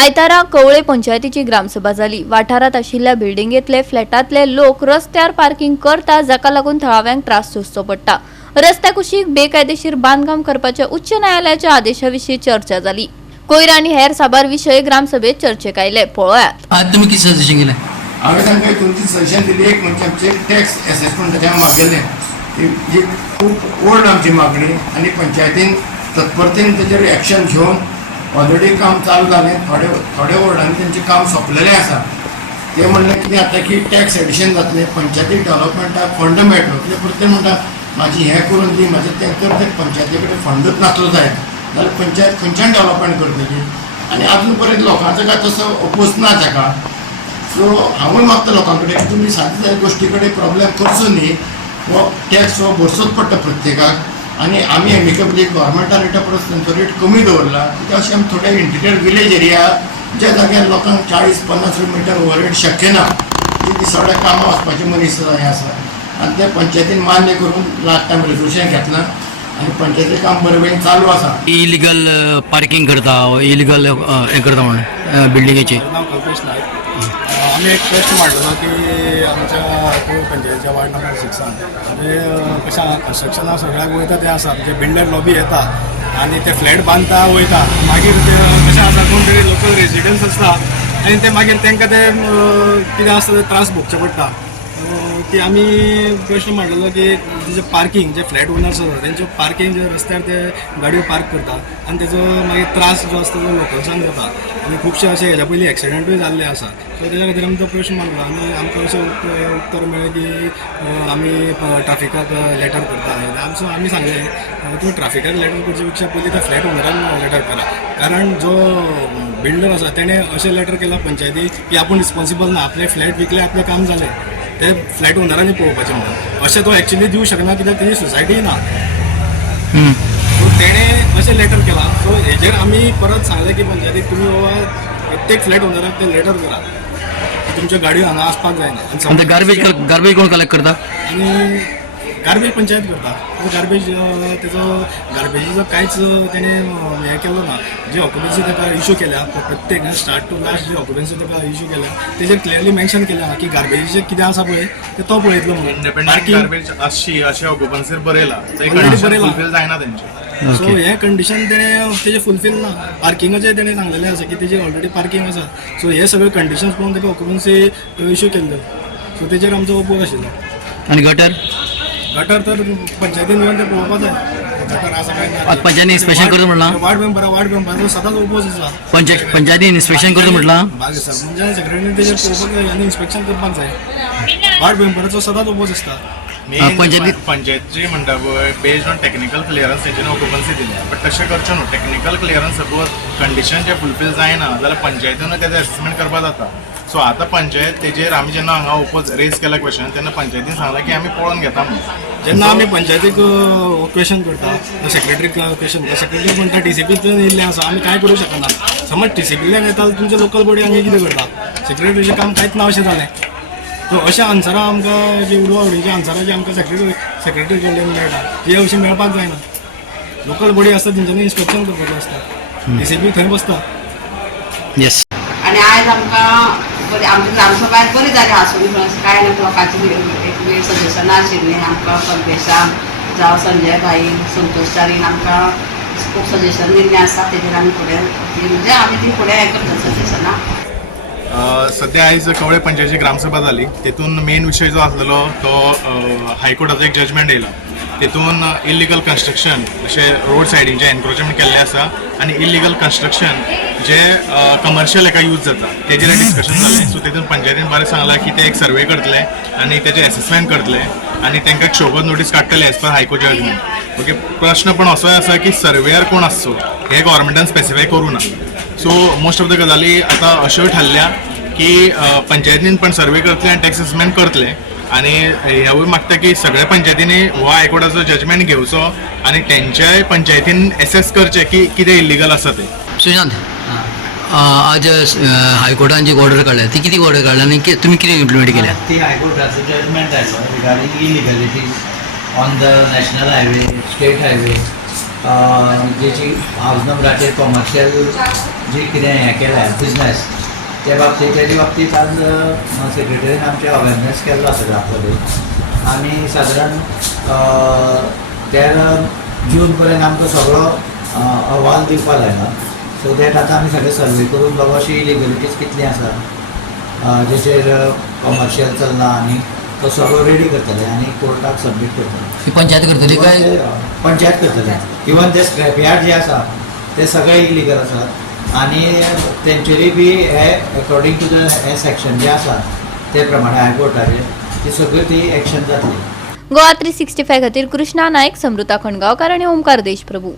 आयतारा कवळे पंचायतीची ग्रामसभा जाली। वाठारात आशिल्ल्या बिल्डिंगेतले फ्लॅटातले लोक रस्त्यार पार्किंग करता, जाका लागून थळाव्यांक त्रास सोंसचो पडटा। रस्त्या कुशीक बेकायदेशीर बांदकाम करपाच्या उच्च न्यायालयाच्या आदेशाविशीं चर्चा जाली। कोयर आनी हेर साबार विशय ग्रामसभेत चर्चेक आयले। पळोवयात। आज तुम्ही किती सजेशन केलं? हांवें तांकां दोन-तीन सजेशन दिली। एक म्हणजे आमचे टॅक्स असेसमेंट मागयल्लें, जी खूब ओल्ड आमची मागणी, आनी पंचायतीन तत्परतेन तेजेर एक्शन घेवन ऑलरेडी काम चालू जालें। थोडे वॉर्डांनी तेंचें काम सोंपलेलें आसा। ते म्हणलें कितें जाता की टॅक्स एडिशन जातलें, पंचायती डेव्हलपमेंटाक फंड मेळटलो। कित्याक प्रत्येक म्हणटा म्हाजी हें करून दी, म्हाजें तें कर, ते पंचायती कडेन फंडूच नासलो जायत जाल्यार पंचायत खंयच्यान डेव्हलपमेंट करतली। आनी आजून पर्यंत लोकांचो काय तसो अपोज ना ताका। सो हांवूय मागता लोकां कडेन तुमी सादी गोश्टी कडेन प्रॉब्लेम करचो न्ही, हो टॅक्स हो भरचोच पडटा प्रत्येकाक। आनी आमी एमिकेबली गव्हर्मेंटान रेटा परस तेंचो रेट कमी दवरला। कित्याक अशें आमी थोडे इंटिरियर विलेज एरिया ज्या जाग्यार लोकांक 40-50 किलोमिटर ओवरहेड शक्य ना, जी दिसावड्या कामां वचपाचे मनीस हें आसा, आनी ते पंचायतीन मान्य करून लास्ट टायम रेजोल्युशन घेतलां आनी पंचायतीचें काम बरे भशेन चालू आसा। इलिगल पार्किंग करता, इलिगल हें करता म्हणून बिल्डिंगेची आम्ही एक प्रश्न मांडलो की आमच्या पंचायतीच्या वार्ड नंबर 6 म्हणजे कशें कन्स्ट्रक्शना सगळ्याक वयता तें आसा, म्हणजे बिल्डर लॉबी येता आनी ते फ्लॅट बांदता वयता, मागीर ते कशें आसा कोण तरी लोकल रेजिडेंट्स आसता आनी ते मागीर तांकां ते कितें आसता ते त्रास भोगचे पडटा। की आमी प्रश्न मांडलेलो की जे पार्किंग, जे फ्लॅट ओनर्स आसा तेंचे पार्किंग जे रस्त्यार ते गाडयो पार्क करता आनी तेजो मागीर त्रास जो आसता तो लोकल्सांक जाता आनी खुबशे अशे हेज्या पयलीं एक्सिडेंटूय जाल्ले आसा। सो तेज्या खातीर आमी तो प्रश्न मांडलो आनी आमकां अशें उत्तर मेळ्ळें की आमी ट्राफिकाक लेटर करता। सो आमी सांगलें तुमी ट्राफिकाक लेटर करचे पेक्षा पयलीं त्या फ्लॅट ओनराक लेटर करा, कारण जो बिल्डर आसा तेणें अशें लेटर केलां पंचायती की आपूण रिस्पॉन्सिबल ना, आपले फ्लॅट विकले, आपलें काम जालें, ते फ्लॅट ओनरांनी पळोवपाचें म्हणून। अशें तो एक्चुली दिवं शकना कित्याक तेजी सोसायटी ना। सो तेणें अशें लेटर केलां। सो हेजेर आमी परत सांगलें की पंचायतीक तुमी बाबा प्रत्येक फ्लॅट ओनराक ते लेटर करा की तुमच्यो गाडयो हांगा आसपाक जायना। आनी गार्बेज कोण कलेक्ट करता? आनी गार्बेज पंचायत करता। गार्बेज तेजो गार्बेजीचो कांयच तेणी हें केलो ना। जी ऑक्युपन्सी ताका इश्यू केल्या, प्रत्येक स्टार्ट टू लास्ट जी ऑक्युपन्सी ताका इश्यू केल्या तेजेर क्लियरली मेन्शन केल्या की गार्बेजीचें कितें आसा पळय ते तो पळयतलो म्हणून। इंडिपेंडंट गार्बेज आसची अशें ऑक्युपन्सीर बरयलां, ते कंडिशन फुलफील जायना तेंचे। सो हें कंडिशन तेणें तेजें फुलफील ना। पार्किंगाचें तेणें सांगलेलें आसा की तेजी ऑलरेडी पार्किंग आसा। सो हे सगळे कंडिशन्स पळोवन ताका ऑक्युपन्सी इश्यू केल्लो। सो तेजेर आमचो ओपोज आशिल्लो। आनी गटर गटर तर पंचायतीन येवन ते पळोवपाक जाय, गटर आसा काय ना। पंचायतीन इन्स्पेक्शन करता म्हणलां? वार्ड मेंबराचो सदांच ओपोज आसा। पंचायतीन इन्स्पेक्शन करता म्हटलां? सरपंचान सेक्रेटरीन तेजेर पळोवपाक जाय आनी इन्स्पेक्शन करपाक जाय। वार्ड मेंबराचो सदांच ओपोज आसता। पंचायतीची म्हणटा पळय बेस्ड ऑन टेक्निकल क्लियरन्स तेंच्यानी ऑक्युपन्सी दिली, बट तशें करचें न्हू। टेक्निकल क्लियरन्स सपोज कंडिशन जे फुलफील जायना जाल्यार पंचायतीनूय तेजें असेसमेंट करपाक जाता। सो आतां पंचायत तेजेर आमी जेन्ना हांगा ओपोज रेज केला क्वेश्चन, तेन्ना पंचायतीन सांगलां की आमी पळोवन घेता म्हणून। जेन्ना आमी पंचायतीक क्वेश्चन करता, सेक्रेटरीक क्वेश्चन करता, सेक्रेटरी म्हणटा TCPतल्यान येयल्लें आसा, आमी कांय करूं शकना। समज TCPतल्यान येता तुमचे लोकल बॉडी आमी कितें करता? सेक्रेटरीचें काम कांयच ना अशें जालें। सो अशा आन्सरां आमकां जी उडवाउडीच्या आन्सरां जी आमकां सेक्रेटरी कडल्यान मेळटा ती अशी मेळपाक जायना। लोकल बॉडी आसता तेंच्यांनी इन्स्पेक्शन करपाचें आसता, TCP थंय बसता। येस। आणि आज आमकां आमच्या ग्रामसभात बरी जाली हांसून कांय ना। लोकांची एक वेळ सजेशनां आशिल्लीं आमकां कल्पेशान जावं संजय भाई, संतोश चारीन आमकां खूब सजेशन दिल्लें आसा। तेजेर आमी फुडें म्हणजे आमी ती फुडें हें करता सजेशनां। सध्या आयज कवळे पंचायतीची ग्रामसभा जाली। तेतून मेन विशय जो आसलेलो तो हायकोर्टाचो एक जजमेंट येयला। तेतून इल्लिगल कन्स्ट्रक्शन अशें रोड सायडीचें एनक्रोचमेंट केल्लें आसा आनी इल्लिगल कन्स्ट्रक्शन जे कमर्शियल हेका यूज जाता तेजेर डिस्कशन जालें। सो तेतून पंचायतीन बरें सांगलां की ते एक सर्वे करतले आनी तेजें असेसमेंट करतले आनी तांकां शोकत नोटीस काडटले as per high court judgment. Okay, प्रश्न पण असोय आसा की सर्वेयर कोण आसचो हे गव्हर्मेंटान स्पेसिफाय करूं ना। सो मोस्ट ऑफ द गजाली आतां अश्योय थारल्या की पंचायतीन पण सर्वे करतले आनी टॅक्स असेसमेंट करतले। आनी ह्यावूय मागता की सगळ्या पंचायतींनी हो हायकोर्टाचो जजमेंट घेवचो आनी तेंच्याय पंचायतीन एसेस करचे की कितें इल्लिगल आसा ते। सुशांत, आज हायकोर्टान जी ऑर्डर काडल्या ती किती ऑर्डर काडल्या आनी तुमी कितें इम्प्लिमेंट केल्या? ती हायकोर्टाचो जजमेंट आयलो regarding illegalities on the national highway, state highway जे जी हाऊस नंबराचेर कॉमर्शियल जी कितें हें केलें बिजनेस त्या बाबतींत आज सेक्रेटरीन आमचे अवेरनेस केल्लो आसा ग्रामसभेत. आमी सादारण 13 जून पर्यंत आमकां सगळो अहवाल दिवपा लायला. सो दॅट आतां आमी सगळे सर्वे करून बाबा अशी इलिगलिटीज कितली आसा जेचेर कॉमर्शियल चल्ला आनी तो सगळो रेडी करतले आनी कोर्टाक सबमीट करतले. ही पंचायत करतली काय? पंचायत करतले. इवन ते स्क्रॅप यार्ड जे आसा ते सगळे इलिगल आसात आनी तेंचेरी बी हे अकॉर्डिंग टू द हे सेक्शन जे आसा ते प्रमाणे हायकोर्टाचे ती सगळी ती एक्शन जातली. गोवा 365 खातीर कृष्णा नायक, समृता खणगांवकार आनी ओमकार देशप्रभू.